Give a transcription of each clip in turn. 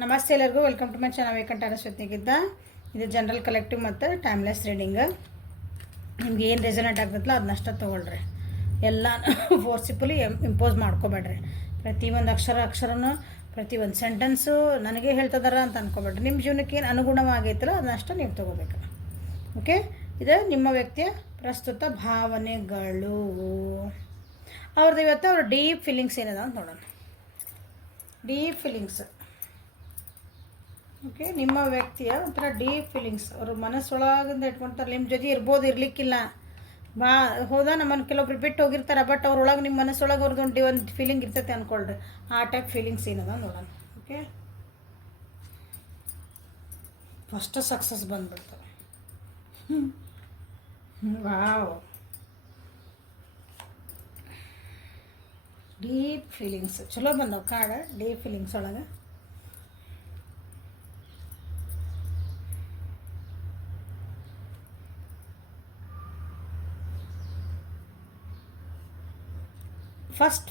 ನಮಸ್ತೆ ಎಲ್ಲರಿಗೂ welcome to my channel ವೇಕಂಠ ಇದು ಜನರಲ್ ಕಲೆಕ್ಟಿವ್ ಮತ್ತು ಟೈಮ್ಲೆಸ್ ರೀಡಿಂಗ್. ನಿಮ್ಗೆ ಏನು ರೆಸನೇಟ್ ಆಗ್ತದಲ್ಲ ಅದನ್ನಷ್ಟ ತೊಗೊಳ್ರಿ. ಎಲ್ಲ ಫೋರ್ಸಿಫುಲಿ ಇಂಪೋಸ್ ಮಾಡ್ಕೋಬೇಡ್ರಿ. ಪ್ರತಿಯೊಂದು ಅಕ್ಷರನೂ ಪ್ರತಿಯೊಂದು ಸೆಂಟೆನ್ಸು ನನಗೆ ಹೇಳ್ತದಾರ ಅಂತ ಅಂದ್ಕೊಬೇಡ್ರಿ. ನಿಮ್ಮ ಜೀವನಕ್ಕೆ ಏನು ಅನುಗುಣವಾಗೈತಲ್ಲ ಅದನ್ನಷ್ಟ ನೀವು ತೊಗೋಬೇಕು. ಓಕೆ, ಇದು ನಿಮ್ಮ ವ್ಯಕ್ತಿಯ ಪ್ರಸ್ತುತ ಭಾವನೆಗಳು. ಅವ್ರದ್ದು ಇವತ್ತು ಅವ್ರ ಡೀಪ್ ಫೀಲಿಂಗ್ಸ್ ಏನದ ಅಂತ ನೋಡೋಣ. Deep feelings. ಓಕೆ, ನಿಮ್ಮ ವ್ಯಕ್ತಿಯ ಒಂಥರ ಡೀಪ್ ಫೀಲಿಂಗ್ಸ್. ಅವರು ಮನಸ್ಸೊಳಗಿಂದ ಇಟ್ಕೊಳ್ತಾರೆ. ನಿಮ್ಮ ಜೊತೆ ಇರ್ಬೋದು, ಇರಲಿಕ್ಕಿಲ್ಲ. ಹೌದಾ, ನಮ್ಮನ್ನು ಕೆಲವೊಬ್ರು ಬಿಟ್ಟು ಹೋಗಿರ್ತಾರೆ, ಬಟ್ ಅವ್ರೊಳಗೆ ನಿಮ್ಮ ಮನಸ್ಸೊಳಗೆ ಅವ್ರದ್ದು ಒಂದು ಫೀಲಿಂಗ್ ಇರ್ತೈತೆ ಅಂದ್ಕೊಳ್ರಿ. ಆ ಟೈಪ್ ಫೀಲಿಂಗ್ಸ್ ಏನದ ನೋಡೋಣ. ಓಕೆ, ಫಸ್ಟ್ ಸಕ್ಸಸ್ ಬಂದ್ಬಿಡ್ತವೆ. ವಾವ್, ಡೀಪ್ ಫೀಲಿಂಗ್ಸ್ ಚಲೋ ಬಂದವು ಕಾರ್ಡ್. ಡೀಪ್ ಫೀಲಿಂಗ್ಸ್ ಒಳಗೆ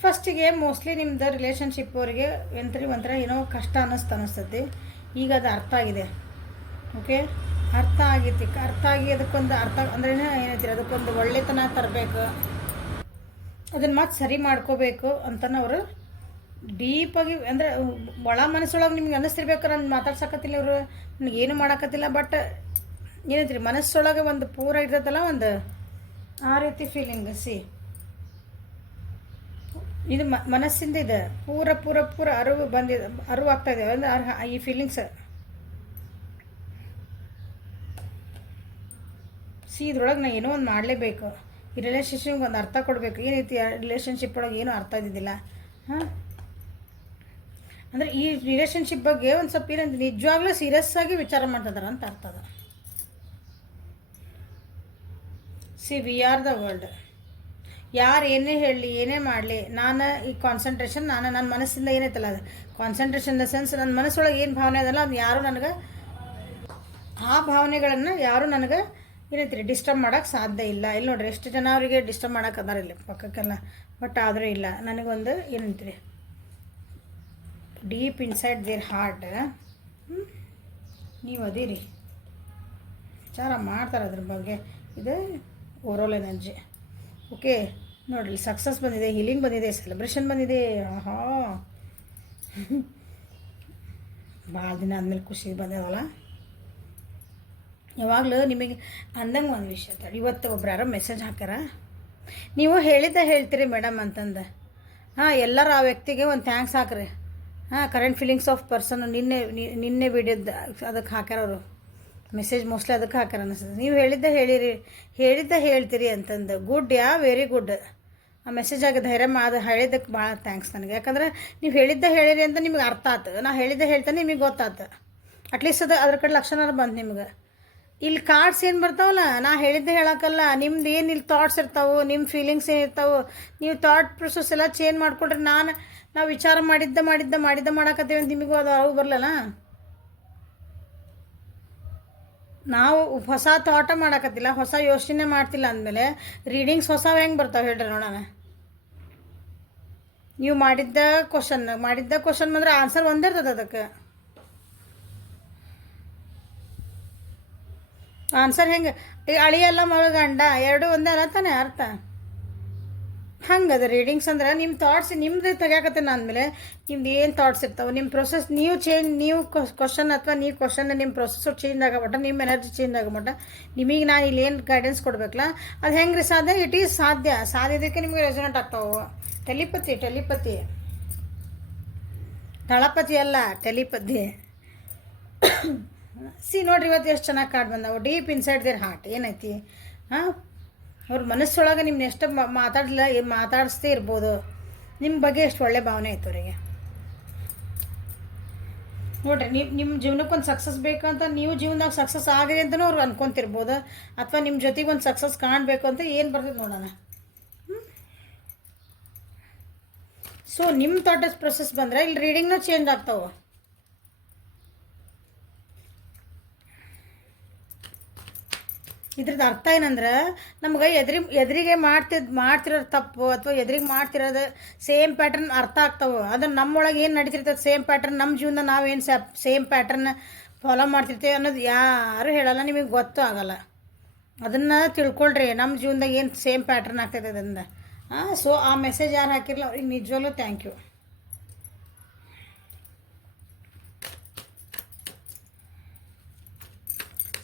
ಫಸ್ಟಿಗೆ ಮೋಸ್ಟ್ಲಿ ನಿಮ್ದು ರಿಲೇಷನ್ಶಿಪ್ ಅವರಿಗೆ ಒಂಥರ ಏನೋ ಕಷ್ಟ ಅನ್ನಿಸ್ತೈತಿ. ಈಗ ಅದು ಅರ್ಥ ಆಗಿದೆ. ಓಕೆ, ಅರ್ಥ ಆಗೈತಿ. ಅರ್ಥ ಆಗಿ ಅದಕ್ಕೊಂದು ಅರ್ಥ ಅಂದ್ರೆ ಏನೈತಿ, ಅದಕ್ಕೊಂದು ಒಳ್ಳೆತನ ತರಬೇಕು, ಅದನ್ನು ಮತ್ತೆ ಸರಿ ಮಾಡ್ಕೋಬೇಕು ಅಂತನ ಅವರು ಡೀಪಾಗಿ ಅಂದರೆ ಒಳ ಮನಸ್ಸೊಳಗೆ ನಿಮ್ಗೆ ಅನ್ನಿಸ್ತಿರ್ಬೇಕು. ನಾನು ಮಾತಾಡ್ಸಕತ್ತಿಲ್ಲ, ಇವರು ನನಗೇನು ಮಾಡೋಕತ್ತಿಲ್ಲ, ಬಟ್ ಏನೈತಿ ಮನಸ್ಸೊಳಗೆ ಒಂದು ಪೂರ ಇರ್ತೈತಲ್ಲ, ಒಂದು ಆ ರೀತಿ ಫೀಲಿಂಗ್. ಇದು ಮನಸ್ಸಿಂದ ಇದೆ. ಪೂರ ಅರಿವು ಬಂದಿದೆ, ಅರಿವು ಆಗ್ತಾ ಇದೆ ಅಂದರೆ ಈ ಫೀಲಿಂಗ್ಸ್. ಇದ್ರೊಳಗೆ ನಾನು ಏನೋ ಒಂದು ಮಾಡಲೇಬೇಕು. ಈ ರಿಲೇಷನ್ಶಿಪ್ಗೆ ಒಂದು ಅರ್ಥ ಕೊಡಬೇಕು. ಏನೈತಿ ರಿಲೇಷನ್ಶಿಪ್ ಒಳಗೆ ಏನೂ ಅರ್ಥ ಇದ್ದಿದ್ದಿಲ್ಲ. ಹಾಂ, ಅಂದರೆ ಈ ರಿಲೇಷನ್ಶಿಪ್ ಬಗ್ಗೆ ಒಂದು ಸ್ವಲ್ಪ ಏನಂತ ನಿಜವಾಗ್ಲೂ ಸೀರಿಯಸ್ ಆಗಿ ವಿಚಾರ ಮಾಡ್ತಿದಾರ ಅಂತ ಅರ್ಥ ಅದ. We are the world. ಯಾರು ಏನೇ ಹೇಳಲಿ, ಏನೇ ಮಾಡಲಿ, ನಾನು ಈ ಕಾನ್ಸಂಟ್ರೇಷನ್ ನನ್ನ ಮನಸ್ಸಿಂದ ಏನೈತಲ್ಲ ಅದು ಕಾನ್ಸಂಟ್ರೇಷನ್ ದ ಸೆನ್ಸ್. ನನ್ನ ಮನಸ್ಸೊಳಗೆ ಏನು ಭಾವನೆ ಅದಲ್ಲ ಅದು ಯಾರು ನನಗೆ ಆ ಭಾವನೆಗಳನ್ನು ಯಾರು ನನಗೆ ಏನೈತಿ ಡಿಸ್ಟರ್ಬ್ ಮಾಡೋಕ್ಕೆ ಸಾಧ್ಯ ಇಲ್ಲ. ಇಲ್ಲಿ ನೋಡ್ರಿ, ಎಷ್ಟು ಜನ ಅವರಿಗೆ ಡಿಸ್ಟರ್ಬ್ ಮಾಡೋಕೆ ಅದಾರ ಇಲ್ಲಿ ಪಕ್ಕಕ್ಕೆಲ್ಲ, ಬಟ್ ಆದರೂ ಇಲ್ಲ. ನನಗೊಂದು ಏನಂತೀರಿ ಡೀಪ್ ಇನ್ಸೈಡ್ ದೇರ್ ಹಾರ್ಟ್ ನೀವು ಅದೀರಿ, ವಿಚಾರ ಮಾಡ್ತಾರೆ ಅದ್ರ ಬಗ್ಗೆ. ಇದು ಓವರಾಲ್ ಎನರ್ಜಿ. ಓಕೆ, ನೋಡಿರಿ, ಸಕ್ಸಸ್ ಬಂದಿದೆ, ಹೀಲಿಂಗ್ ಬಂದಿದೆ, ಸೆಲೆಬ್ರೇಷನ್ ಬಂದಿದೆ. ಆಹಾ, ಭಾಳ ದಿನ ಆದಮೇಲೆ ಖುಷಿ ಬಂದಿದವಲ್ಲ. ಯಾವಾಗಲೂ ನಿಮಗೆ ಅಂದಂಗೆ ಒಂದು ವಿಷಯ ತಡಿ. ಇವತ್ತು ಒಬ್ರು ಯಾರೋ ಮೆಸೇಜ್ ಹಾಕ್ಯಾರ, ನೀವು ಹೇಳ್ತೀರಿ ಮೇಡಮ್ ಅಂತಂದು. ಹಾಂ, ಎಲ್ಲರೂ ಆ ವ್ಯಕ್ತಿಗೆ ಒಂದು ಥ್ಯಾಂಕ್ಸ್ ಹಾಕ್ರಿ. ಹಾಂ, ಕರೆಂಟ್ ಫೀಲಿಂಗ್ಸ್ ಆಫ್ ಪರ್ಸನ್ ನಿನ್ನೆ ವಿಡಿಯೋದ ಅದಕ್ಕೆ ಹಾಕ್ಯಾರ ಅವರು ಮೆಸೇಜ್. ಮೋಸ್ಟ್ಲಿ ಅದಕ್ಕೆ ಹಾಕ್ಯಾರ ಅನಿಸ್ತದೆ. ನೀವು ಹೇಳಿದ್ದ ಹೇಳ್ತೀರಿ ಅಂತಂದು. Good, very good. ಆ ಮೆಸೇಜ್ ಆಗಿ ಧೈರ್ಯ ಹೇಳಿದ್ದಕ್ಕೆ ಭಾಳ ಥ್ಯಾಂಕ್ಸ್ ನನಗೆ. ಯಾಕಂದ್ರೆ ನೀವು ಹೇಳಿರಿ ಅಂತ ನಿಮ್ಗೆ ಅರ್ಥ ಆಯ್ತು. ನಾ ಹೇಳ್ತೇನೆ, ನಿಮಗೆ ಗೊತ್ತಾಯ್ತು. ಅಟ್ಲೀಸ್ಟ್ ಅದ್ರ ಕಡೆ ಲಕ್ಷಣ ಬಂತು ನಿಮ್ಗೆ. ಇಲ್ಲಿ ಕಾರ್ಡ್ಸ್ ಏನು ಬರ್ತಾವಲ್ಲ, ನಾ ಹೇಳಿದ್ದೆ ಹೇಳೋಕ್ಕಲ್ಲ. ನಿಮ್ದು ಏನು ಇಲ್ಲಿ ಥಾಟ್ಸ್ ಇರ್ತಾವೆ, ನಿಮ್ಮ ಫೀಲಿಂಗ್ಸ್ ಏನಿರ್ತಾವೆ, ನೀವು ಥಾಟ್ ಪ್ರೊಸೆಸ್ ಎಲ್ಲ ಚೇಂಜ್ ಮಾಡಿಕೊಂಡ್ರೆ ನಾವು ವಿಚಾರ ಮಾಡಿದ್ದ ಮಾಡಕತ್ತೀವಿ ಅಂತ ನಿಮಗೂ ಅವು ಬರಲಲ್ಲ. ನಾವು ಹೊಸ ಥಾಟ ಮಾಡಕತ್ತಿಲ್ಲ, ಹೊಸ ಯೋಚನೆ ಮಾಡ್ತಿಲ್ಲ ಅಂದಮೇಲೆ ರೀಡಿಂಗ್ಸ್ ಹೊಸವು ಹೆಂಗೆ ಬರ್ತಾವೆ ಹೇಳ್ರಿ ನೋಡೋಣ. ನೀವು ಮಾಡಿದ್ದ ಕ್ವಶನ್ ಬಂದರೆ ಆನ್ಸರ್ ಒಂದೇ ಇರ್ತದೆ. ಅದಕ್ಕೆ ಆನ್ಸರ್ ಹೆಂಗೆ, ಈಗ ಅಳಿಯಲ್ಲ ಗಂಡ ಎರಡು ಒಂದೇ ಅಲ್ಲ ತಾನೆ ಅರ್ಥ. ಹಂಗದ ರೀಡಿಂಗ್ಸ್ ಅಂದ್ರೆ ನಿಮ್ಮ ಥಾಟ್ಸ್ ನಿಮ್ದು ತೆಗಿಯಾಕತ್ತೀನಿ ಅಂದಮೇಲೆ ನಿಮ್ದು ಏನು ಥಾಟ್ಸ್ ಇರ್ತಾವೆ, ನಿಮ್ಮ ಪ್ರೊಸೆಸ್ ನೀವು ಕ್ವಶನ್ ಅಥವಾ ನೀವು ಕ್ವಶನ್ ನಿಮ್ಮ ಪ್ರೊಸೆಸ್ ಚೇಂಜ್ ಆಗಬಿಟ್ಟ, ನಿಮ್ಮ ಎನರ್ಜಿ ಚೇಂಜ್ ಆಗಬಿಟ್ಟ, ನಿಮಗೆ ನಾನು ಇಲ್ಲಿ ಏನು ಗೈಡೆನ್ಸ್ ಕೊಡ್ಬೇಕಲ್ಲ ಅದು ಹೆಂಗೆ ರೀ ಸಾಧ್ಯ. ಇಟ್ ಈಸ್ ಸಾಧ್ಯದಕ್ಕೆ ನಿಮಗೆ ರೆಸನೇಟ್ ಆಗ್ತಾವೆ. ಟೆಲಿಪತಿ ತಳಪತಿ ಅಲ್ಲ, ಟೆಲಿಪತಿ. ನೋಡ್ರಿ, ಇವತ್ತು ಎಷ್ಟು ಚೆನ್ನಾಗಿ ಕಾರ್ಡ್ ಬಂದವು. ಡೀಪ್ ಇನ್ಸೈಡ್ ದೇರ್ ಹಾರ್ಟ್ ಏನೈತಿ. ಹಾಂ, ಅವ್ರ ಮನಸ್ಸೊಳಗೆ ನಿಮ್ಮನ್ನ ಎಷ್ಟು ಮಾತಾಡಿಸ್ತೇ ಇರ್ಬೋದು. ನಿಮ್ಮ ಬಗ್ಗೆ ಎಷ್ಟು ಒಳ್ಳೆ ಭಾವನೆ ಆಯ್ತು ಅವರಿಗೆ. ನೋಡ್ರಿ, ನಿಮ್ಮ ಜೀವನಕ್ಕೊಂದು ಸಕ್ಸಸ್ ಬೇಕಂತ, ನೀವು ಜೀವನದಾಗ ಸಕ್ಸಸ್ ಆಗ್ರಿ ಅಂತಲೂ ಅವ್ರು ಅನ್ಕೊತಿರ್ಬೋದು. ಅಥವಾ ನಿಮ್ಮ ಜೊತೆಗೆ ಒಂದು ಸಕ್ಸಸ್ ಕಾಣಬೇಕು ಅಂತ ಏನು ಬರ್ತೈತೆ ನೋಡೋಣ. ನಿಮ್ಮ ಥಾಟ್ ಪ್ರೊಸೆಸ್ ಬಂದರೆ ಇಲ್ಲಿ ರೀಡಿಂಗ್ನೂ ಚೇಂಜ್ ಆಗ್ತಾವೆ. ಇದ್ರದ್ದು ಅರ್ಥ ಏನಂದ್ರೆ ನಮ್ಗೆ ಎದುರಿಗೆ ಮಾಡ್ತಿರೋದು ತಪ್ಪು ಅಥವಾ ಎದುರಿಗೆ ಮಾಡ್ತಿರೋದು ಸೇಮ್ ಪ್ಯಾಟರ್ನ್ ಅರ್ಥ ಆಗ್ತಾವೆ. ಅದನ್ನು ನಮ್ಮೊಳಗೆ ಏನು ನಡೀತಿರ್ತದೆ ಸೇಮ್ ಪ್ಯಾಟರ್ನ್, ನಮ್ಮ ಜೀವನ ನಾವೇನು ಸೇಮ್ ಪ್ಯಾಟರ್ನ್ ಫಾಲೋ ಮಾಡ್ತಿರ್ತೀವಿ ಅನ್ನೋದು ಯಾರು ಹೇಳಲ್ಲ, ನಿಮಗೆ ಗೊತ್ತೂ ಆಗಲ್ಲ. ಅದನ್ನು ತಿಳ್ಕೊಳ್ರಿ, ನಮ್ಮ ಜೀವನದಾಗ ಏನು ಸೇಮ್ ಪ್ಯಾಟರ್ನ್ ಆಗ್ತೈತೆ ಅದರಿಂದ. ಸೊ ಆ ಮೆಸೇಜ್ ಯಾರು ಹಾಕಿರಲ್ಲ ಅವ್ರಿಗೆ ನಿಜವಾಗ್ಲೂ ಥ್ಯಾಂಕ್ ಯು.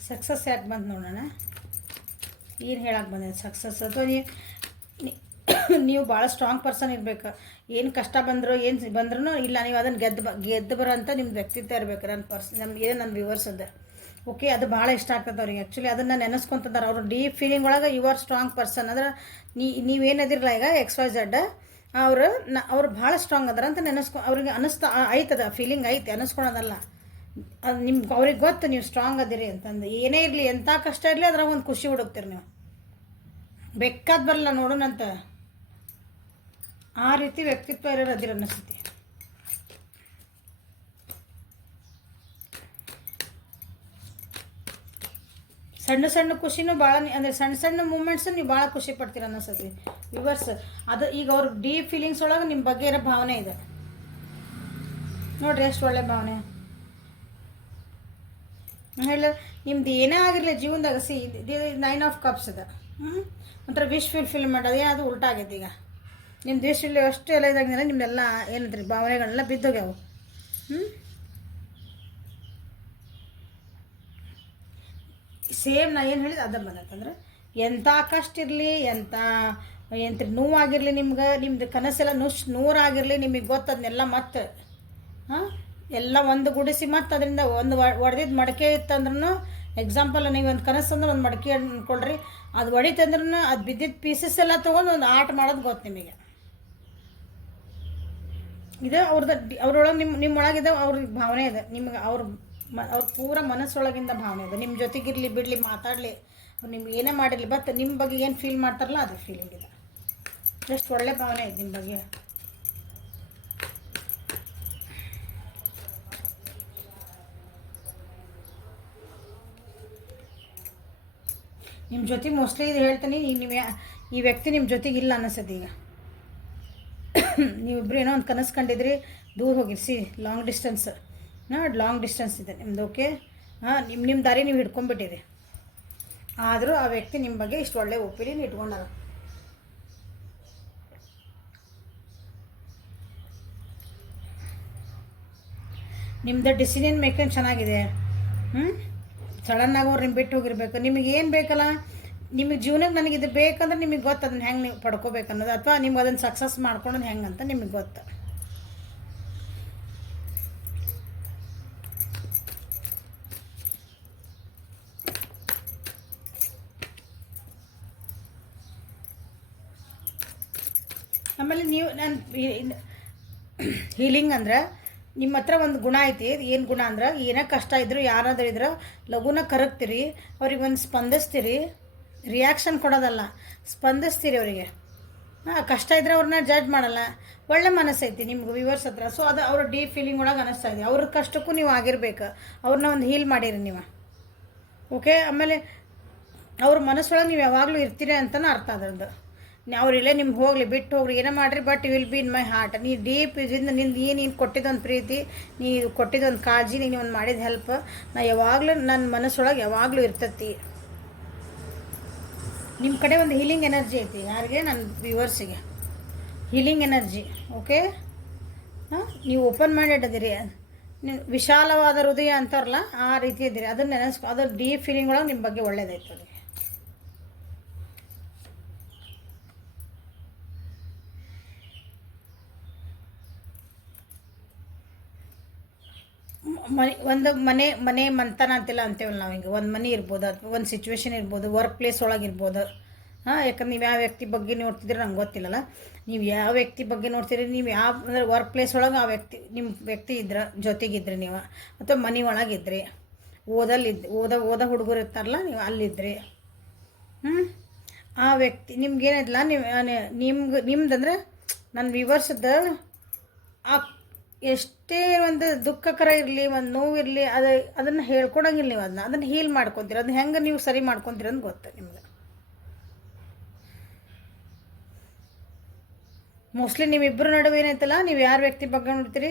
ಸಕ್ಸಸ್ ಯಾಕೆ ಬಂದು ನೋಡೋಣ, ಏನು ಹೇಳಕ್ಕೆ ಬಂದಿದೆ ಸಕ್ಸಸ್. ಅಥವಾ ನೀವು ಭಾಳ ಸ್ಟ್ರಾಂಗ್ ಪರ್ಸನ್ ಇರಬೇಕು. ಏನು ಕಷ್ಟ ಬಂದರೂ ಏನು ಬಂದ್ರೂ ಇಲ್ಲ, ನೀವು ಅದನ್ನು ಗೆದ್ದು ಬರೋ ಅಂತ ನಿಮ್ಮ ವ್ಯಕ್ತಿತ್ವ ಇರಬೇಕು. ನನ್ನ ವ್ಯೂವರ್ಸ್ ಅದ ಓಕೆ, ಅದು ಭಾಳ ಇಷ್ಟ ಆಗ್ತದೆ ಅವ್ರಿಗೆ. ಆ್ಯಕ್ಚುಲಿ ಅದನ್ನು ನೆನೆಸ್ಕೊತಿದ್ದಾರೆ ಅವರು ಡೀಪ್ ಫೀಲಿಂಗ್ ಒಳಗೆ. ಯು ಆರ್ ಸ್ಟ್ರಾಂಗ್ ಪರ್ಸನ್ ಅಂದ್ರೆ ನೀವೇನದಿರಲ್ಲ ಈಗ XYZ ಅವ್ರು ಭಾಳ ಸ್ಟ್ರಾಂಗ್ ಅದಾರ ಅಂತ ಅವ್ರಿಗೆ ಅನ್ನಿಸ್ತಾ ಆಯ್ತದ, ಫೀಲಿಂಗ್ ಐತೆ, ಅನ್ನಿಸ್ಕೊಳೋದಲ್ಲ. ಅದು ಅವ್ರಿಗೆ ಗೊತ್ತು ನೀವು ಸ್ಟ್ರಾಂಗ್ ಅದಿರಿ ಅಂತಂದು. ಏನೇ ಇರಲಿ, ಎಂಥ ಕಷ್ಟ ಇರಲಿ ಅದ್ರಾಗ ಒಂದು ಖುಷಿ ಹುಡುಕ್ತೀರಿ ನೀವು. ಬೇಕಾದ ಬರಲ್ಲ ನೋಡೋಣಂತ, ಆ ರೀತಿ ವ್ಯಕ್ತಿತ್ವ ಇರೋರು ಅದಿರ ಅನ್ನಿಸ್ತೈತಿ. ಸಣ್ಣ ಸಣ್ಣ ಖುಷಿನೂ ಭಾಳ, ಅಂದರೆ ಸಣ್ಣ ಸಣ್ಣ ಮೂಮೆಂಟ್ಸ್ ನೀವು ಭಾಳ ಖುಷಿ ಪಡ್ತೀರ ಅನ್ನಿಸ್ತೈತಿ ವ್ಯೂವರ್ಸ್. ಅದು ಈಗ ಅವ್ರ ಡೀಪ್ ಫೀಲಿಂಗ್ಸ್ ಒಳಗೆ ನಿಮ್ಮ ಬಗ್ಗೆ ಇರೋ ಭಾವನೆ ಇದೆ ನೋಡ್ರಿ, ಎಷ್ಟು ಒಳ್ಳೆ ಭಾವನೆ ಹೇಳ. ನಿಮ್ದು ಏನೇ ಆಗಿರಲಿ ಜೀವನದಾಗ ಇದು 9 ಆಫ್ ಕಪ್ಸ್ ಅದ. ಒಂಥರ ವಿಶ್ ಫುಲ್ಫಿಲ್ ಮಾಡೋದು ಅದು ಉಲ್ಟಾ ಆಗೈತೆ. ಈಗ ನಿಮ್ದು ವಿಶ್ ಫುಲ್ ಅಷ್ಟು ಎಲ್ಲ ಇದಾಗಿದ್ರೆ ನಿಮ್ದೆಲ್ಲ ಏನಂದ್ರಿ ಭಾವನೆಗಳೆಲ್ಲ ಬಿದ್ದೋಗ್ಯಾವು. ಸೇಮ್ ನಾ ಏನು ಹೇಳಿದೆ ಅದ ಬಂದತ್ತಂದ್ರೆ, ಎಂಥ ಕಷ್ಟ ಇರಲಿ, ಎಂತ ನೋವಾಗಿರಲಿ, ನಿಮ್ದು ಕನಸೆಲ್ಲ ನೂರಾಗಿರಲಿ, ನಿಮಗೆ ಗೊತ್ತದನ್ನೆಲ್ಲ ಮತ್ತೆ ಎಲ್ಲ ಒಂದು ಗುಡಿಸಿ ಮತ್ತು ಅದರಿಂದ ಒಂದು ಒಡೆದಿದ್ದು ಮಡಕೆ ಇತ್ತಂದ್ರೂ, ಎಕ್ಸಾಂಪಲ್ ನೀವು ಒಂದು ಕನಸು ಅಂದ್ರೆ ಒಂದು ಮಡಕೆ ಅಂದ್ಕೊಳ್ರಿ, ಅದು ಹೊಡಿತಂದ್ರೂ ಅದು ಬಿದ್ದಿದ್ದ ಪೀಸಸ್ ಎಲ್ಲ ತೊಗೊಂಡು ಒಂದು ಆಟ ಮಾಡೋದು ಗೊತ್ತು ನಿಮಗೆ. ಇದು ಅವ್ರೊಳಗೆ ನಿಮ್ಮೊಳಗಿದೆ ಅವ್ರಿಗೆ ಭಾವನೆ ಇದೆ. ನಿಮ್ಗೆ ಅವ್ರ ಪೂರ ಮನಸ್ಸೊಳಗಿಂದ ಭಾವನೆ ಇದೆ. ನಿಮ್ಮ ಜೊತೆಗಿರಲಿ ಬಿಡಲಿ ಮಾತಾಡಲಿ, ನಿಮ್ಗೆ ಏನೇ ಮಾಡಿರಲಿ, ಬಟ್ ನಿಮ್ಮ ಬಗ್ಗೆ ಏನು ಫೀಲ್ ಮಾಡ್ತಾರಲ್ಲ ಅದು ಫೀಲಿಂಗ್ ಇದೆ. ಎಷ್ಟು ಒಳ್ಳೆ ಭಾವನೆ ಇದೆ ನಿಮ್ಮ ಬಗ್ಗೆ. ನಿಮ್ಮ ಜೊತೆಗೆ ಮೋಸ್ಟ್ಲಿ ಇದು ಹೇಳ್ತೀನಿ, ನೀವು ಈ ವ್ಯಕ್ತಿ ನಿಮ್ಮ ಜೊತೆಗೆ ಇಲ್ಲ ಅನ್ನಿಸೋದು. ಈಗ ನೀವಿಬ್ಬರು ಏನೋ ಒಂದು ಕನಸು ಕಂಡಿದ್ರಿ, ದೂರ ಹೋಗಿರಿ. ಲಾಂಗ್ ಡಿಸ್ಟೆನ್ಸ್ ಲಾಂಗ್ ಡಿಸ್ಟೆನ್ಸ್ ಇದೆ ನಿಮ್ದು. ಓಕೆ, ನಿಮ್ಮ ದಾರಿ ನೀವು ಹಿಡ್ಕೊಂಡ್ಬಿಟ್ಟಿರಿ. ಆದರೂ ಆ ವ್ಯಕ್ತಿ ನಿಮ್ಮ ಬಗ್ಗೆ ಇಷ್ಟು ಒಳ್ಳೆ ಒಪಿನಿಯನ್ ಇಟ್ಕೊಂಡಾರ. ನಿಮ್ಮದು ಡಿಸಿಷನ್ ಮೇಕಿಂಗ್ ಚೆನ್ನಾಗಿದೆ. ಸಡನ್ನಾಗಿ ಅವ್ರು ನಿಮ್ಮ ಬಿಟ್ಟು ಹೋಗಿರ್ಬೇಕು. ನಿಮಗೆ ಏನು ಬೇಕಲ್ಲ, ನಿಮಗೆ ಜೀವನಕ್ಕೆ ನನಗೆ ಇದು ಬೇಕಂದ್ರೆ ನಿಮಗೆ ಗೊತ್ತು ಅದನ್ನು ಹೆಂಗೆ ನೀವು ಪಡ್ಕೋಬೇಕು ಅನ್ನೋದು, ಅಥವಾ ನಿಮ್ಗೆ ಅದನ್ನು ಸಕ್ಸಸ್ ಮಾಡ್ಕೊಳ್ಳೋದು ಹೆಂಗೆ ಅಂತ ನಿಮಗೆ ಗೊತ್ತು. ಆಮೇಲೆ ನೀವು ಹೀಲಿಂಗ್ ಅಂದ್ರೆ ನಿಮ್ಮ ಹತ್ರ ಒಂದು ಗುಣ ಐತಿ. ಏನು ಗುಣ ಅಂದ್ರೆ, ಏನೇ ಕಷ್ಟ ಇದ್ರು ಯಾರಾದರೂ ಇದ್ರೆ ಲಘುನ ಕರಗ್ತೀರಿ, ಅವ್ರಿಗೆ ಒಂದು ಸ್ಪಂದಿಸ್ತೀರಿ. ರಿಯಾಕ್ಷನ್ ಕೊಡೋದಲ್ಲ, ಸ್ಪಂದಿಸ್ತೀರಿ ಅವರಿಗೆ. ಕಷ್ಟ ಇದ್ದರೆ ಅವ್ರನ್ನ ಜಡ್ಜ್ ಮಾಡಲ್ಲ. ಒಳ್ಳೆ ಮನಸ್ಸೈತಿ ನಿಮ್ಗೆ ವ್ಯೂವರ್ಸ್ ಹತ್ರ. ಸೊ ಅದು ಅವ್ರ ಡೀಪ್ ಫೀಲಿಂಗ್ ಒಳಗೆ ಅನ್ನಿಸ್ತಾ ಇದೆ. ಅವ್ರ ಕಷ್ಟಕ್ಕೂ ನೀವು ಆಗಿರ್ಬೇಕು, ಅವ್ರನ್ನ ಒಂದು ಹೀಲ್ ಮಾಡಿರಿ ನೀವು. ಓಕೆ, ಆಮೇಲೆ ಅವ್ರ ಮನಸ್ಸೊಳಗೆ ನೀವು ಯಾವಾಗಲೂ ಇರ್ತೀರಿ ಅಂತಲೂ ಅರ್ಥ ಅದರದ್ದು. ಅವ್ರಿಲ್ಲೇ ನಿಮ್ಗೆ ಹೋಗಲಿ, ಬಿಟ್ಟು ಹೋಗ್ರಿ, ಏನೋ ಮಾಡಿರಿ, but will be in my heart. ನೀ ಡೀಪ್ ಇದರಿಂದ ನೀನು ಕೊಟ್ಟಿದ್ದೊಂದು ಪ್ರೀತಿ, ನೀನು ಕೊಟ್ಟಿದ್ದೊಂದು ಕಾಳಜಿ, ನೀನು ಒಂದು ಮಾಡಿದ ಹೆಲ್ಪ್ ನಾ ಯಾವಾಗಲೂ ನನ್ನ ಮನಸ್ಸೊಳಗೆ ಯಾವಾಗಲೂ ಇರ್ತೈತಿ. ನಿಮ್ಮ ಕಡೆ ಒಂದು ಹೀಲಿಂಗ್ ಎನರ್ಜಿ ಐತಿ. ಯಾರಿಗೆ? ನನ್ನ ವ್ಯೂವರ್ಸಿಗೆ ಹೀಲಿಂಗ್ ಎನರ್ಜಿ. ಓಕೆ, ನೀವು ಓಪನ್ ಮೈಂಡೆಡ್ ಅದಿರಿ, ನೀವು ವಿಶಾಲವಾದ ಹೃದಯ ಅಂತಾರಲ್ಲ ಆ ರೀತಿ ಇದ್ದೀರಿ. ಅದನ್ನು ಅದ್ರ ಡೀಪ್ ಫೀಲಿಂಗ್ ಒಳಗೆ ನಿಮ್ಮ ಬಗ್ಗೆ ಒಳ್ಳೇದಾಯ್ತು. ಅದು ಒಂದು ಮನೆ ಮಂತನ ಅಂತಿಲ್ಲ ಅಂತೇವಲ್ಲ ನಾವು. ಹಿಂಗೆ ಒಂದು ಮನೆ ಇರ್ಬೋದು, ಅಥವಾ ಒಂದು ಸಿಚುವೇಶನ್ ಇರ್ಬೋದು, ವರ್ಕ್ ಪ್ಲೇಸ್ ಒಳಗೆ ಇರ್ಬೋದು. ಯಾಕಂದ್ರೆ ನೀವು ಯಾವ ವ್ಯಕ್ತಿ ಬಗ್ಗೆ ನೋಡ್ತಿದ್ದೀರಿ ನಂಗೆ ಗೊತ್ತಿಲ್ಲಲ್ಲ. ನೀವು ಯಾವ ವ್ಯಕ್ತಿ ಬಗ್ಗೆ ನೋಡ್ತೀರಿ, ನೀವು ಯಾವ ಅಂದರೆ ವರ್ಕ್ ಪ್ಲೇಸ್ ಒಳಗೆ ಆ ವ್ಯಕ್ತಿ ನಿಮ್ಮ ವ್ಯಕ್ತಿ ಜೊತೆಗಿದ್ರಿ ನೀವು, ಅಥವಾ ಮನೆ ಒಳಗಿದ್ರಿ, ಓದ ಹುಡುಗರು ಇರ್ತಾರಲ್ಲ, ನೀವು ಅಲ್ಲಿದ್ರಿ. ಆ ವ್ಯಕ್ತಿ ನಿಮ್ಗೇನಿಲ್ಲ, ನಿಮ್ದಂದ್ರೆ ನನ್ನ ವ್ಯೂವರ್ಸ್ದ ಎಷ್ಟೇ ಒಂದು ದುಃಖಕರ ಇರಲಿ, ಒಂದು ನೋವಿರಲಿ, ಅದನ್ನು ಹೇಳ್ಕೊಳಂಗಿಲ್ಲ ನೀವು. ಅದನ್ನು ಹೀಲ್ ಮಾಡ್ಕೊತೀರ. ಅದನ್ನ ಹೆಂಗೆ ನೀವು ಸರಿ ಮಾಡ್ಕೊತೀರ ಅಂತ ಗೊತ್ತು ನಿಮ್ಗೆ. ಮೋಸ್ಟ್ಲಿ ನಿಮ್ಮಿಬ್ಬರ ನಡುವೆ ಏನೈತಲ್ಲ, ನೀವು ಯಾರು ವ್ಯಕ್ತಿ ಬಗ್ಗೆ ನೋಡ್ತೀರಿ,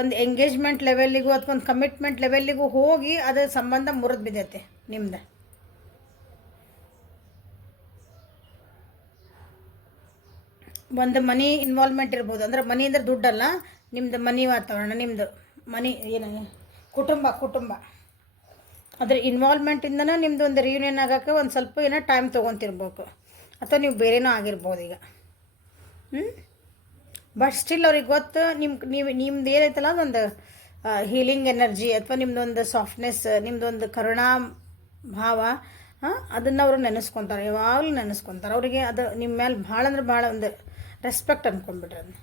ಒಂದು ಎಂಗೇಜ್ಮೆಂಟ್ ಲೆವೆಲ್ಲಿಗೂ ಅಥವಾ ಒಂದು ಕಮಿಟ್ಮೆಂಟ್ ಲೆವೆಲ್ಲಿಗೂ ಹೋಗಿ ಅದರ ಸಂಬಂಧ ಮುರಿದು ಬಿದ್ದೈತೆ ನಿಮ್ದು. ಒಂದು ಮನಿ ಇನ್ವಾಲ್ವ್ಮೆಂಟ್ ಇರ್ಬೋದು. ಅಂದರೆ ಮನಿ ಅಂದರೆ ದುಡ್ಡಲ್ಲ, ನಿಮ್ಮದು ಮನಿ ವಾತಾವರಣ, ನಿಮ್ಮದು ಮನಿ ಏನು ಕುಟುಂಬ ಅದ್ರ ಇನ್ವಾಲ್ವ್ಮೆಂಟಿಂದನೂ ನಿಮ್ಮದು ಒಂದು ರಿಯೂನಿಯನ್ ಆಗೋಕ್ಕೆ ಒಂದು ಸ್ವಲ್ಪ ಏನೋ ಟೈಮ್ ತೊಗೊತಿರ್ಬೇಕು, ಅಥವಾ ನೀವು ಬೇರೆನೋ ಆಗಿರ್ಬೋದು ಈಗ. ಬಟ್ ಸ್ಟಿಲ್ ಅವ್ರಿಗೆ ಗೊತ್ತು ನಿಮ್ದು ಏನೈತಲ್ಲ ಅದೊಂದು ಹೀಲಿಂಗ್ ಎನರ್ಜಿ, ಅಥವಾ ನಿಮ್ಮದೊಂದು ಸಾಫ್ಟ್ನೆಸ್, ನಿಮ್ಮದೊಂದು ಕರುಣಾ ಭಾವ, ಅದನ್ನು ಅವರು ನೆನೆಸ್ಕೊತಾರೆ, ಯಾವಾಗಲೂ ನೆನೆಸ್ಕೊತಾರೆ. ಅವರಿಗೆ ಅದು ನಿಮ್ಮ ಮೇಲೆ ಭಾಳ ಅಂದ್ರೆ ಭಾಳ ಒಂದು ರೆಸ್ಪೆಕ್ಟ್ ಅಂದ್ಕೊಂಡ್ಬಿಡ್ರಿ ಅದನ್ನ.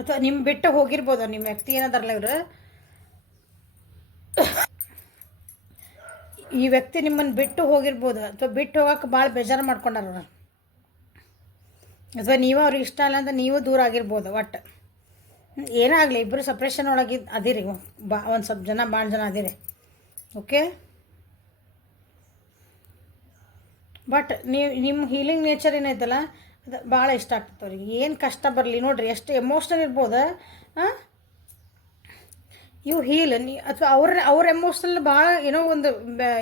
ಅಥವಾ ನಿಮ್ಮ ಬಿಟ್ಟು ಹೋಗಿರ್ಬೋದು ನಿಮ್ಮ ವ್ಯಕ್ತಿ ಏನದಾರಲ್ಲ ಇವರು, ಈ ವ್ಯಕ್ತಿ ನಿಮ್ಮನ್ನು ಬಿಟ್ಟು ಹೋಗಿರ್ಬೋದು, ಅಥವಾ ಬಿಟ್ಟು ಹೋಗೋಕೆ ಭಾಳ ಬೇಜಾರು ಮಾಡ್ಕೊಂಡಾರ ಅವ್ರು, ಅಥವಾ ನೀವು ಅವ್ರಿಗೆ ಇಷ್ಟ ಇಲ್ಲ ಅಂತ ನೀವು ದೂರ ಆಗಿರ್ಬೋದು. ಒಟ್ಟು ಏನಾಗಲಿ, ಇಬ್ಬರು ಸಪ್ರೇಷನ್ ಒಳಗೆ ಅದಿರಿ, ಒಂದು ಸ್ವಲ್ಪ ಜನ, ಭಾಳ ಜನ ಅದಿರಿ. ಓಕೆ, ಬಟ್ ನಿಮ್ಮ ಹೀಲಿಂಗ್ ನೇಚರ್ ಏನೈತಲ್ಲ ಅದು ಭಾಳ ಇಷ್ಟ ಆಗ್ತದೆ ಅವ್ರಿಗೆ. ಏನು ಕಷ್ಟ ಬರಲಿ ನೋಡಿರಿ, ಎಷ್ಟು ಎಮೋಷ್ನಲ್ ಇರ್ಬೋದು, ಇವು ಹೀಲ್ ಅಥವಾ ಅವ್ರ ಎಮೋಷ್ನಲ್ ಭಾಳ ಏನೋ ಒಂದು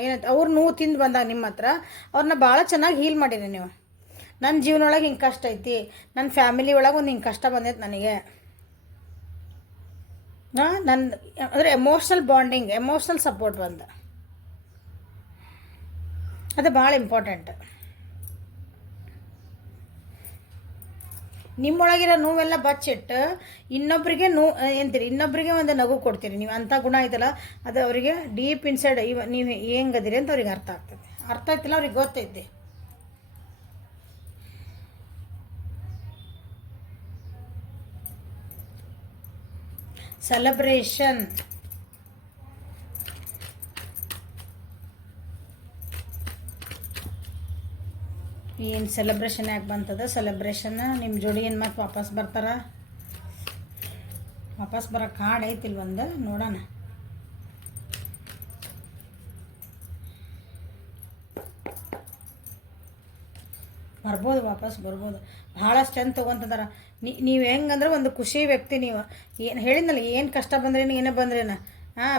ಏನೈತೆ, ಅವ್ರು ನೋವು ತಿಂದು ಬಂದಾಗ ನಿಮ್ಮ ಹತ್ರ ಅವ್ರನ್ನ ಭಾಳ ಚೆನ್ನಾಗಿ ಹೀಲ್ ಮಾಡಿರಿ ನೀವು. ನನ್ನ ಜೀವನ ಒಳಗೆ ಹಿಂಗೆ ಕಷ್ಟ ಐತಿ, ನನ್ನ ಫ್ಯಾಮಿಲಿ ಒಳಗೆ ಒಂದು ಹಿಂಗೆ ಕಷ್ಟ ಬಂದೈತೆ ನನಗೆ, ನನ್ನ ಅಂದರೆ ಎಮೋಷ್ನಲ್ ಬಾಂಡಿಂಗ್, ಎಮೋಷ್ನಲ್ ಸಪೋರ್ಟ್ ಒಂದು, ಅದು ಭಾಳ ಇಂಪಾರ್ಟೆಂಟ್. ನಿಮ್ಮೊಳಗಿರೋ ನೋವೆಲ್ಲ ಬಚ್ಚಿಟ್ಟು ಇನ್ನೊಬ್ಬರಿಗೆ ಇನ್ನೊಬ್ಬರಿಗೆ ಒಂದು ನಗು ಕೊಡ್ತೀರಿ ನೀವು. ಅಂಥ ಗುಣ ಐತಲ್ಲ ಅದು ಅವರಿಗೆ ಡೀಪ್ ಇನ್ಸೈಡ್ ನೀವು ಹೆಂಗದಿರಿ ಅಂತ ಅವ್ರಿಗೆ ಅರ್ಥ ಆಗ್ತದೆ. ಅರ್ಥ ಆಯ್ತಿಲ್ಲ, ಅವ್ರಿಗೆ ಗೊತ್ತೈತಿ. ಸೆಲೆಬ್ರೇಷನ್, ಏನು ಸೆಲೆಬ್ರೇಷನ್ ಯಾಕೆ ಬಂತದ? ಸೆಲೆಬ್ರೇಷನ್ ನಿಮ್ಮ ಜೋಡಿ ಏನು ಮತ್ತೆ ವಾಪಸ್ ಬರ್ತಾರ? ವಾಪಸ್ ಬರೋ ಕಾರ್ಡ್ ಐತಿಲ್ ಒಂದು ನೋಡೋಣ. ಬರ್ಬೋದು, ವಾಪಸ್ ಬರ್ಬೋದು. ಭಾಳ ಸ್ಟ್ರೆಂತ್ ತೊಗೊತದಾರ. ನೀವು ಹೆಂಗಂದ್ರೆ ಒಂದು ಖುಷಿ ವ್ಯಕ್ತಿ ನೀವು. ಏನು ಹೇಳಿದ್ನಲ್ಲ, ಏನು ಕಷ್ಟ ಬಂದ್ರೇನು ಏನೇ ಬಂದ್ರೇನು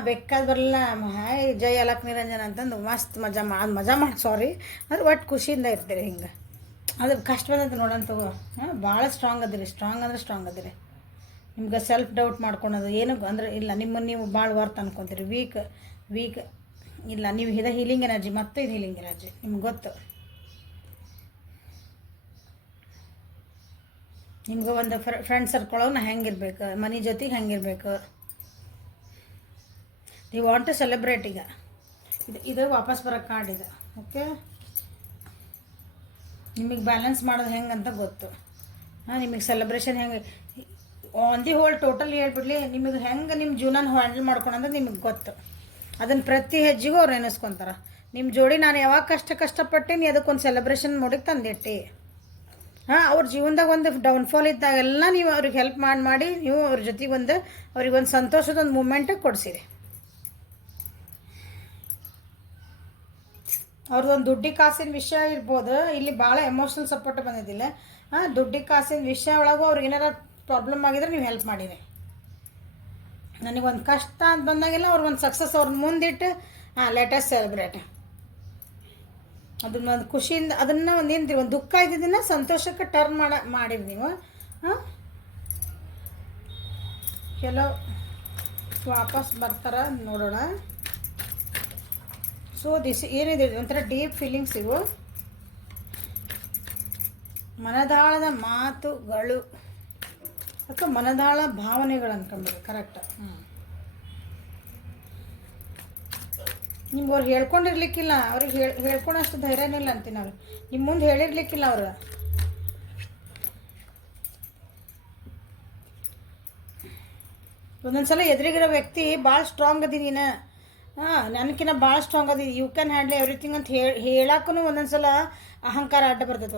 ಬೇಕಾದ ಬರಲಿಲ್ಲ, ಹಾಯ್ ಜೈ ಅಲಕ್ ನಿರಂಜನ ಅಂತಂದು ಮಸ್ತ್ ಮಜಾ ಮಾಡಿ ಸಾರಿ ಅಂದ್ರೆ ಒಟ್ಟು ಖುಷಿಯಿಂದ ಇರ್ತೀರಿ. ಹಿಂಗೆ ಅದು ಕಷ್ಟ ಬಂದಂತ ನೋಡೋಣ ತಗೋ. ಭಾಳ ಸ್ಟ್ರಾಂಗ್ ಅದಿರಿ, ಸ್ಟ್ರಾಂಗ್ ಅದಿರಿ. ನಿಮ್ಗೆ ಸೆಲ್ಫ್ ಡೌಟ್ ಮಾಡ್ಕೊಳೋದು ಏನು ಅಂದರೆ ಇಲ್ಲ, ನಿಮ್ಮನ್ನು ನೀವು ಭಾಳ ವರ್ತ್ ಅನ್ಕೊತೀರಿ. ವೀಕ್ ಇಲ್ಲ, ನೀವು ಇದು ಹೀಲಿಂಗ್ ಎನರ್ಜಿ, ಮತ್ತು ಇದು ಹೀಲಿಂಗ್ ಎನರ್ಜಿ ನಿಮ್ಗೆ ಗೊತ್ತು. ನಿಮ್ಗೆ ಒಂದು ಫ್ರೆಂಡ್ ಸರ್ಕಲ್ ಒಳಗೆ ಹೆಂಗಿರ್ಬೇಕು, ಮನೆ ಜೊತೆಗೆ ಹೆಂಗಿರ್ಬೇಕು, ನೀವು ವಾಂಟ್ ಟು ಸೆಲೆಬ್ರೇಟ್. ಈಗ ಇದು ವಾಪಸ್ ಬರೋ ಕಾರ್ಡ್ ಇದು. ಓಕೆ, ನಿಮಗೆ ಬ್ಯಾಲೆನ್ಸ್ ಮಾಡೋದು ಹೆಂಗೆ ಅಂತ ಗೊತ್ತು. ನಿಮಗೆ ಸೆಲೆಬ್ರೇಷನ್ ಹೆಂಗೆ ಆನ್ ದಿ ಹೋಲ್ ಟೋಟಲ್ ಹೇಳ್ಬಿಡ್ಲಿ, ನಿಮಗೆ ಹೆಂಗೆ ನಿಮ್ಮ ಜೀವನ ಹ್ಯಾಂಡಲ್ ಮಾಡ್ಕೊಳಂದ್ರೆ ನಿಮಗೆ ಗೊತ್ತು. ಅದನ್ನು ಪ್ರತಿ ಹೆಜ್ಜೆಗೂ ಅವ್ರು ನೆನೆಸ್ಕೊತಾರೆ. ನಿಮ್ಮ ಜೋಡಿ ನಾನು ಯಾವಾಗ ಕಷ್ಟಪಟ್ಟೀನಿ ಅದಕ್ಕೊಂದು ಸೆಲೆಬ್ರೇಷನ್ ಮೋಡಿಗೆ ತಂದಿಟ್ಟು. ಅವ್ರ ಜೀವನದಾಗ ಒಂದು ಡೌನ್ಫಾಲ್ ಇದ್ದಾಗೆಲ್ಲ ನೀವು ಅವ್ರಿಗೆ ಹೆಲ್ಪ್ ಮಾಡಿ ನೀವು ಅವ್ರ ಜೊತೆಗೆ ಅವ್ರಿಗೊಂದು ಸಂತೋಷದ ಒಂದು ಮೂಮೆಂಟ್ ಕೊಡಿಸಿರಿ. ಅವ್ರದ್ದೊಂದು ದುಡ್ಡಿ ಕಾಸಿನ ವಿಷಯ ಇರ್ಬೋದು, ಇಲ್ಲಿ ಭಾಳ ಎಮೋಷ್ನಲ್ ಸಪೋರ್ಟ್ ಬಂದಿದ್ದಿಲ್ಲ. ದುಡ್ಡಿ ಕಾಸಿನ ವಿಷಯ ಒಳಗೂ ಅವ್ರಿಗೆ ಏನಾರ ಪ್ರಾಬ್ಲಮ್ ಆಗಿದ್ರೆ ನೀವು ಹೆಲ್ಪ್ ಮಾಡಿರಿ. ನನಗೊಂದು ಕಷ್ಟ ಅಂತ ಬಂದಾಗೆಲ್ಲ ಅವ್ರಿಗೊಂದು ಸಕ್ಸಸ್ ಅವ್ರನ್ನ ಮುಂದಿಟ್ಟು ಲೇಟೆಸ್ಟ್ ಸೆಲೆಬ್ರೇಟ್. ಅದನ್ನೊಂದು ಖುಷಿಯಿಂದ ಅದನ್ನು ಒಂದು ಏನು ಒಂದು ದುಃಖ ಇದ್ದಿದ್ದನ್ನು ಸಂತೋಷಕ್ಕೆ ಟರ್ನ್ ಮಾಡಿರಿ ನೀವು. ಕೆಲವು ವಾಪಸ್ ಬರ್ತಾರ ನೋಡೋಣ. ಸೊ ಏನಿದೆ ಒಂಥರ ಡೀಪ್ ಫೀಲಿಂಗ್ಸ್ ಇವು, ಮನದಾಳದ ಮಾತುಗಳು ಅಥವಾ ಮನದಾಳ ಭಾವನೆಗಳು ಅನ್ಕೊಂಡ್ಬಿಡಿ. ಕರೆಕ್ಟ್. ನಿಮ್ಗೆ ಅವ್ರು ಹೇಳ್ಕೊಂಡಿರ್ಲಿಕ್ಕಿಲ್ಲ, ಅವ್ರಿಗೆ ಹೇಳ್ಕೊಳಷ್ಟು ಧೈರ್ಯನೇ ಇಲ್ಲ ಅಂತೀನಿ. ಅವ್ರು ನಿಮ್ಮ ಮುಂದೆ ಹೇಳಿರ್ಲಿಕ್ಕಿಲ್ಲ. ಅವರು ಒಂದೊಂದ್ಸಲ ಎದುರಿಗಿರೋ ವ್ಯಕ್ತಿ ಭಾಳ ಸ್ಟ್ರಾಂಗ್ ಅದೀನಿ, ನನಗಿನ್ನ ಭಾಳ ಸ್ಟ್ರಾಂಗ್ ಅದಿ, ಯು ಕ್ಯಾನ್ ಹ್ಯಾಂಡಲ್ ಎವ್ರಿಥಿಂಗ್ ಅಂತ ಹೇಳಕ್ಕೂ ಒಂದೊಂದ್ಸಲ ಅಹಂಕಾರ ಅಡ್ಡ ಬರ್ತೈತೆ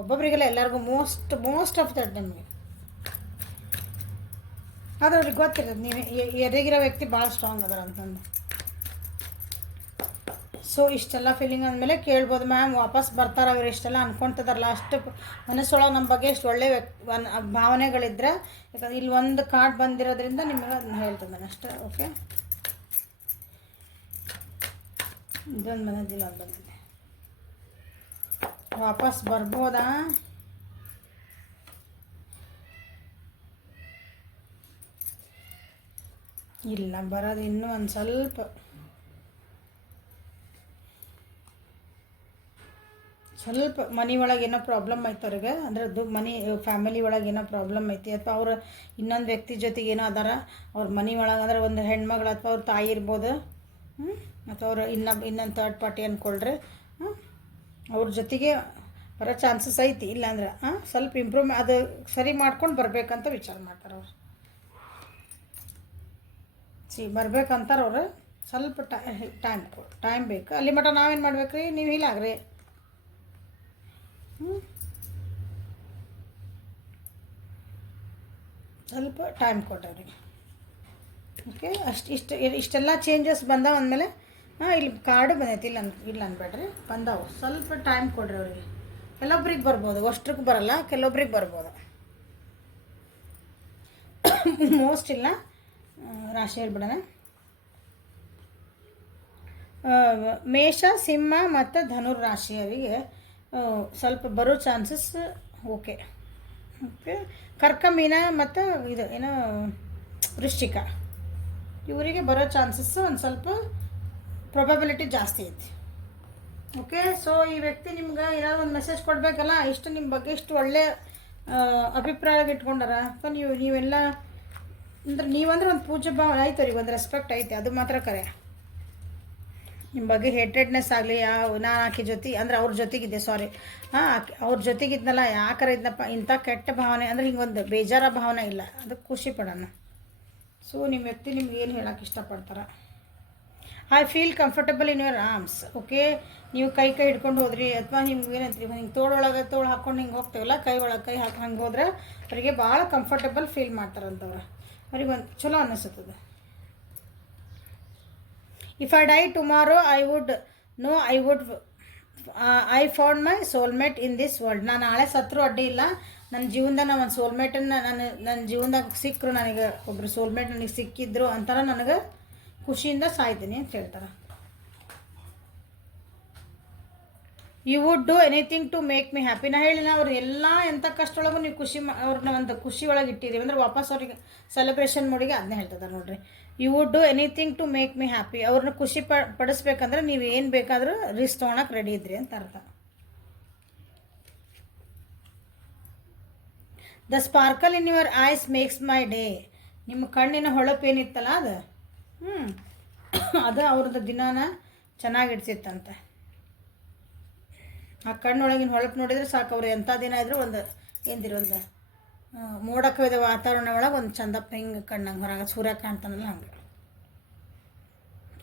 ಒಬ್ಬೊಬ್ಬರಿಗೆಲ್ಲ, ಎಲ್ಲರಿಗೂ ಮೋಸ್ಟ್ ಆಫ್ ದಟ್ ನಮಗೆ. ಆದರೆ ಅವ್ರಿಗೆ ಗೊತ್ತಿರೋದು ನೀವು ಎದುರಿಗಿರೋ ವ್ಯಕ್ತಿ ಭಾಳ ಸ್ಟ್ರಾಂಗ್ ಅದಾರ ಅಂತಂದು. ಸೊ ಇಷ್ಟೆಲ್ಲ ಫೀಲಿಂಗ್ ಅಂದಮೇಲೆ ಕೇಳ್ಬೋದು, ಮ್ಯಾಮ್ ವಾಪಸ್ ಬರ್ತಾರೆ ಅವ್ರು ಇಷ್ಟೆಲ್ಲ ಅನ್ಕೊತಿದಾರಲ್ಲ, ಅಷ್ಟು ಮನಸ್ಸೊಳಗೆ ನಮ್ಮ ಬಗ್ಗೆ ಇಷ್ಟು ಒಳ್ಳೆ ಭಾವನೆಗಳಿದ್ರೆ, ಯಾಕಂದ್ರೆ ಇಲ್ಲಿ ಒಂದು ಕಾರ್ಡ್ ಬಂದಿರೋದ್ರಿಂದ ನಿಮಗೆ ಅದನ್ನ ಹೇಳ್ತದೆ ನಾನು ಅಷ್ಟೇ. ಓಕೆ, ಇದೊಂದು ಬಂದಿದ್ದಿಲ್ಲ, ಒಂದು ಬಂದಿದೆ. ವಾಪಸ್ ಬರ್ಬೋದಾ? ಇಲ್ಲ, ಬರೋದು ಇನ್ನೂ ಒಂದು ಸ್ವಲ್ಪ ಮನಿ ಒಳಗೆ ಏನೋ ಪ್ರಾಬ್ಲಮ್ ಐತೆ ಅವ್ರಿಗೆ, ಅಂದರೆ ಮನಿ ಫ್ಯಾಮಿಲಿ ಒಳಗೆ ಏನೋ ಪ್ರಾಬ್ಲಮ್ ಐತಿ, ಅಥವಾ ಅವ್ರ ಇನ್ನೊಂದು ವ್ಯಕ್ತಿ ಜೊತೆಗೆ ಏನೋ ಅದಾರ ಅವ್ರ ಮನಿ ಒಳಗೆ, ಅಂದ್ರೆ ಒಂದು ಹೆಣ್ಮಗಳು ಅಥವಾ ಅವ್ರ ತಾಯಿ ಇರ್ಬೋದು, ಅಥವಾ ಅವ್ರು ಇನ್ನೊಂದು ಥರ್ಡ್ ಪಾರ್ಟಿ ಅಂದ್ಕೊಳ್ರಿ, ಅವ್ರ ಜೊತೆಗೆ ಬರೋ ಚಾನ್ಸಸ್ ಐತಿ. ಇಲ್ಲಾಂದ್ರೆ ಸ್ವಲ್ಪ ಇಂಪ್ರೂವ್ಮೆಂಟ್ ಅದು ಸರಿ ಮಾಡ್ಕೊಂಡು ಬರಬೇಕಂತ ವಿಚಾರ ಮಾಡ್ತಾರೆ ಅವ್ರು. ಬರ್ಬೇಕಂತಾರೆ ಅವ್ರು, ಸ್ವಲ್ಪ ಟೈಮ್ ಬೇಕು. ಅಲ್ಲಿ ಮಟ್ಟ ನಾವೇನು ಮಾಡ್ಬೇಕ್ರಿ, ನೀವು ಇಲ್ಲಾಗ್ರಿ ಸ್ವಲ್ಪ ಟೈಮ್ ಕೊಟ್ಟವ್ರಿಗೆ. ಓಕೆ, ಇಷ್ಟೆಲ್ಲ ಚೇಂಜಸ್ ಬಂದಾವ ಅಂದಮೇಲೆ ಇಲ್ಲಿ ಕಾರ್ಡು ಬಂದೈತಿ, ಇಲ್ಲ ಅನ್ಬೇಡ್ರಿ, ಬಂದಾವು. ಸ್ವಲ್ಪ ಟೈಮ್ ಕೊಡ್ರಿ ಅವ್ರಿಗೆ. ಕೆಲವೊಬ್ರಿಗೆ ಬರ್ಬೋದು, ಅಷ್ಟ್ರಿಗೆ ಬರಲ್ಲ, ಕೆಲವೊಬ್ರಿಗೆ ಬರ್ಬೋದು. ಮೋಸ್ಟ್ ಇಲ್ಲ, ರಾಶಿ ಹೇಳ್ಬಿಡೋಣ. ಮೇಷ, ಸಿಂಹ ಮತ್ತು ಧನುರ್ ರಾಶಿಯವರಿಗೆ ಸ್ವಲ್ಪ ಬರೋ ಚಾನ್ಸಸ್ ಓಕೆ. ಕರ್ಕ, ಮೀನ ಮತ್ತು ಇದು ಏನೋ ವೃಶ್ಚಿಕ, ಇವರಿಗೆ ಬರೋ ಚಾನ್ಸಸ್ ಒಂದು ಸ್ವಲ್ಪ ಪ್ರೊಬಬಿಲಿಟಿ ಜಾಸ್ತಿ ಐತಿ. ಓಕೆ, ಸೊ ಈ ವ್ಯಕ್ತಿ ನಿಮ್ಗೆ ಏನಾದ್ರು ಒಂದು ಮೆಸೇಜ್ ಕೊಡಬೇಕಲ್ಲ, ಇಷ್ಟು ನಿಮ್ಮ ಬಗ್ಗೆ ಇಷ್ಟು ಒಳ್ಳೆ ಅಭಿಪ್ರಾಯ ಇಟ್ಕೊಂಡಾರ, ಅಥವಾ ನೀವೆಲ್ಲ ಅಂದ್ರೆ ನೀವಂದ್ರೆ ಒಂದು ಪೂಜ್ಯ ಭಾವ ಆಯ್ತು, ಅವ್ರಿಗೆ ಒಂದು ರೆಸ್ಪೆಕ್ಟ್ ಐತೆ, ಅದು ಮಾತ್ರ ಕರೆ. ನಿಮ್ಮ ಬಗ್ಗೆ ಹೇಟೆಡ್ನೆಸ್ ಆಗಲಿ, ನಾನು ಆಕೆ ಜೊತೆ ಅಂದ್ರೆ ಅವ್ರ ಜೊತೆಗಿದ್ದೆ, ಸಾರಿ ಅವ್ರ ಜೊತೆಗಿದ್ನಲ್ಲ, ಯಾಕಾರ ಇದ್ನಪ್ಪ ಇಂಥ ಕೆಟ್ಟ ಭಾವನೆ ಅಂದರೆ ಹಿಂಗೊಂದು ಬೇಜಾರ ಭಾವನೆ ಇಲ್ಲ, ಅದಕ್ಕೆ ಖುಷಿ ಪಡೋಣ. ಸೊ ನಿಮ್ಮ ವ್ಯಕ್ತಿ ನಿಮ್ಗೆ ಏನು ಹೇಳೋಕೆ ಇಷ್ಟಪಡ್ತಾರೆ? I feel comfortable in your arms. Okay, ನೀವು ಕೈ ಹಿಡ್ಕೊಂಡು ಹೋದ್ರಿ, ಅಥವಾ ನಿಮ್ಗೆ ಏನಂತೀರಿ, ಹಿಂಗೆ ತೋಳು ಹಾಕ್ಕೊಂಡು ಹಿಂಗೆ ಹೋಗ್ತೇವಲ್ಲ, ಕೈ ಒಳಗೆ ಕೈ ಹಾಕಿ ಹಂಗೆ ಹೋದ್ರೆ ಅವರಿಗೆ ಭಾಳ ಕಂಫರ್ಟಬಲ್ ಫೀಲ್ ಮಾಡ್ತಾರಂತವ್ರು, ಅವ್ರಿಗೆ ಒಂದು ಚಲೋ ಅನ್ನಿಸ್ತದೆ. If I dye tomorrow I found my soulmate in this world. ನಾನು ನಾಳೆ ಸತ್ರು ಅಡ್ಡಿ ಇಲ್ಲ, ನನ್ನ ಜೀವನದಾಗ ಒಂದು ಸೋಲ್ಮೇಟನ್ನು ನನ್ನ ಜೀವನದಾಗ ಸಿಕ್ಕರು, ನನಗೆ ಒಬ್ಬರು ಸೋಲ್ಮೇಟ್ ನನಗೆ ಸಿಕ್ಕಿದ್ರು ಅಂತಾರ, ನನಗೆ ಖುಷಿಯಿಂದ ಸಾಯ್ತೀನಿ ಅಂತ ಹೇಳ್ತಾರೆ. You would do anything to make me happy. ನಾ ಹೇಳಿನ ಅವ್ರು ಎಲ್ಲ ಎಂಥ ಕಷ್ಟೊಳಗೂ ನೀವು ಅವ್ರನ್ನ ಒಂದು ಖುಷಿ ಒಳಗೆ ಇಟ್ಟಿದ್ದೀವಿ ಅಂದ್ರೆ ವಾಪಸ್ ಅವ್ರಿಗೆ ಸೆಲೆಬ್ರೇಷನ್ ಮೋಡಿಗೆ ಅದನ್ನೇ ಹೇಳ್ತದೆ ನೋಡ್ರಿ. You would do anything to make me happy. ಅವ್ರನ್ನ ಖುಷಿ ಪಡಿಸ್ಬೇಕಂದ್ರೆ ನೀವು ಏನು ಬೇಕಾದರೂ ರಿಸ್ಕ್ ತೊಗೊಳಕ್ಕೆ ರೆಡಿ ಇದ್ರಿ ಅಂತ ಅರ್ಥ. The sparkle in your eyes makes my day. ನಿಮ್ಮ ಕಣ್ಣಿನ ಹೊಳಪು ಏನಿತ್ತಲ್ಲ ಅದು ಅವ್ರದ್ದು ದಿನಾನ ಚೆನ್ನಾಗಿಡ್ತಿತ್ತಂತೆ. ಆ ಕಣ್ಣೊಳಗಿನ ಹೊಳಪು ನೋಡಿದರೆ ಸಾಕು, ಅವ್ರು ಎಂಥ ದಿನ ಇದ್ರೂ ಒಂದು ಮೋಡ ಕವಿದ ವಾತಾವರಣ ಒಳಗೆ ಒಂದು ಚಂದಪ್ಪ ಹಿಂಗೆ ಕಣ್ಣಂಗೆ ಹೊರಗೆ ಸೂರ್ಯ ಕಾಣ್ತಾನಲ್ಲ ಹಂಗೆ.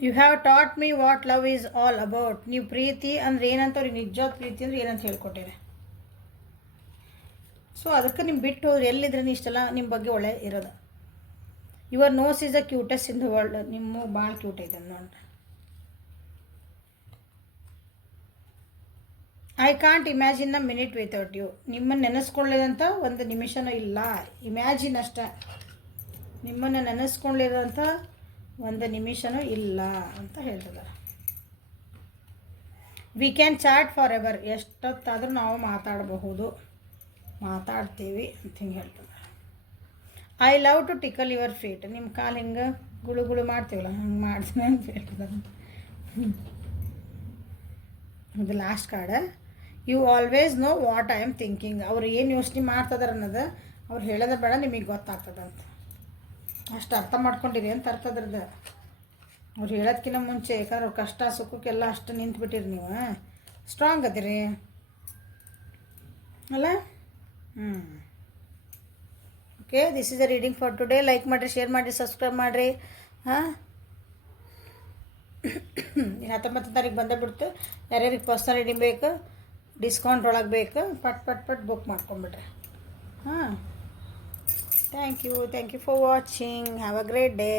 You have taught me what love is all about. ನೀವು ಪ್ರೀತಿ ಅಂದ್ರೆ ಏನಂತ ಅವ್ರಿಗೆ ನಿಜವಾದ ಪ್ರೀತಿ ಅಂದ್ರೆ ಏನಂತ ಹೇಳ್ಕೊಟ್ಟಿರಿ. ಸೊ ಅದಕ್ಕೆ ನಿಮ್ಮ ಬಿಟ್ಟು ಹೋದ್ರೆ ಎಲ್ಲಿದ್ರೆ ಇಷ್ಟೆಲ್ಲ ನಿಮ್ಮ ಬಗ್ಗೆ ಒಳ್ಳೆ ಇರೋದು. Your nose is the cutest in the world. ನಿಮ್ಮ ಭಾಳ ಕ್ಯೂಟ್ ಐತೆ ನೋಡ್ರಿ. I can't imagine the minute without you. ನಿಮ್ಮನ್ನು ನೆನೆಸ್ಕೊಳ್ಳಿದಂಥ ಒಂದು ನಿಮಿಷನೂ ಇಲ್ಲ. ಇಮ್ಯಾಜಿನ್ ಅಷ್ಟೇ, ನಿಮ್ಮನ್ನು ನೆನೆಸ್ಕೊಳ್ಳಿರೋಂಥ ಒಂದು ನಿಮಿಷನೂ ಇಲ್ಲ ಅಂತ ಹೇಳ್ತಿದ್ದಾರೆ. We can chat forever. ಎಷ್ಟೊತ್ತಾದರೂ ನಾವು ಮಾತಾಡ್ತೀವಿ ಅಂತ ಹಿಂಗೆ ಹೇಳ್ತಿದ್ದಾರೆ. I love to tickle your feet. ನಿಮ್ಮ ಕಾಲು ಹಿಂಗೆ ಗುಳು ಮಾಡ್ತೀವಲ್ಲ ಹಂಗೆ ಮಾಡ್ತೀನಿ ಅಂತ ಹೇಳ್ತಿದ್ದಾರೆ. ಇದು last card. You always know what I am thinking. ಅವ್ರು ಏನು ಯೋಚನೆ ಮಾಡ್ತದಾರ ಅನ್ನೋದು ಅವ್ರು ಹೇಳೋದ ಬೇಡ, ನಿಮಗೆ ಗೊತ್ತಾಗ್ತದಂತ. ಅಷ್ಟು ಅರ್ಥ ಮಾಡ್ಕೊಂಡಿರಿ ಅಂತ ಅರ್ಥದ್ರದ್ದು. ಅವ್ರು ಹೇಳೋದಕ್ಕಿಂತ ಮುಂಚೆ, ಯಾಕಂದ್ರೆ ಅವ್ರು ಕಷ್ಟ ಸುಖಕ್ಕೆಲ್ಲ ಅಷ್ಟು ನಿಂತ್ಬಿಟ್ಟಿರಿ ನೀವು. ಸ್ಟ್ರಾಂಗ್ ಅದಿರಿ ಅಲ್ಲ. Okay, this is a reading for today. Like ಮಾಡಿರಿ, ಶೇರ್ ಮಾಡಿರಿ, ಸಬ್ಸ್ಕ್ರೈಬ್ ಮಾಡಿರಿ. ಇನ್ನು 19 ತಾರೀಕು ಬಂದೇ ಬಿಡ್ತು. ಯಾರ್ಯಾರಿಗೆ ಪರ್ಸ್ನಲ್ ರೀಡಿಂಗ್ ಬೇಕು, ಡಿಸ್ಕೌಂಟ್ ಒಳಗೆ ಬೇಕು, ಪಟ್ ಬುಕ್ ಮಾಡ್ಕೊಂಬಿಡ್ರಿ. Thank you for watching. Have a great day.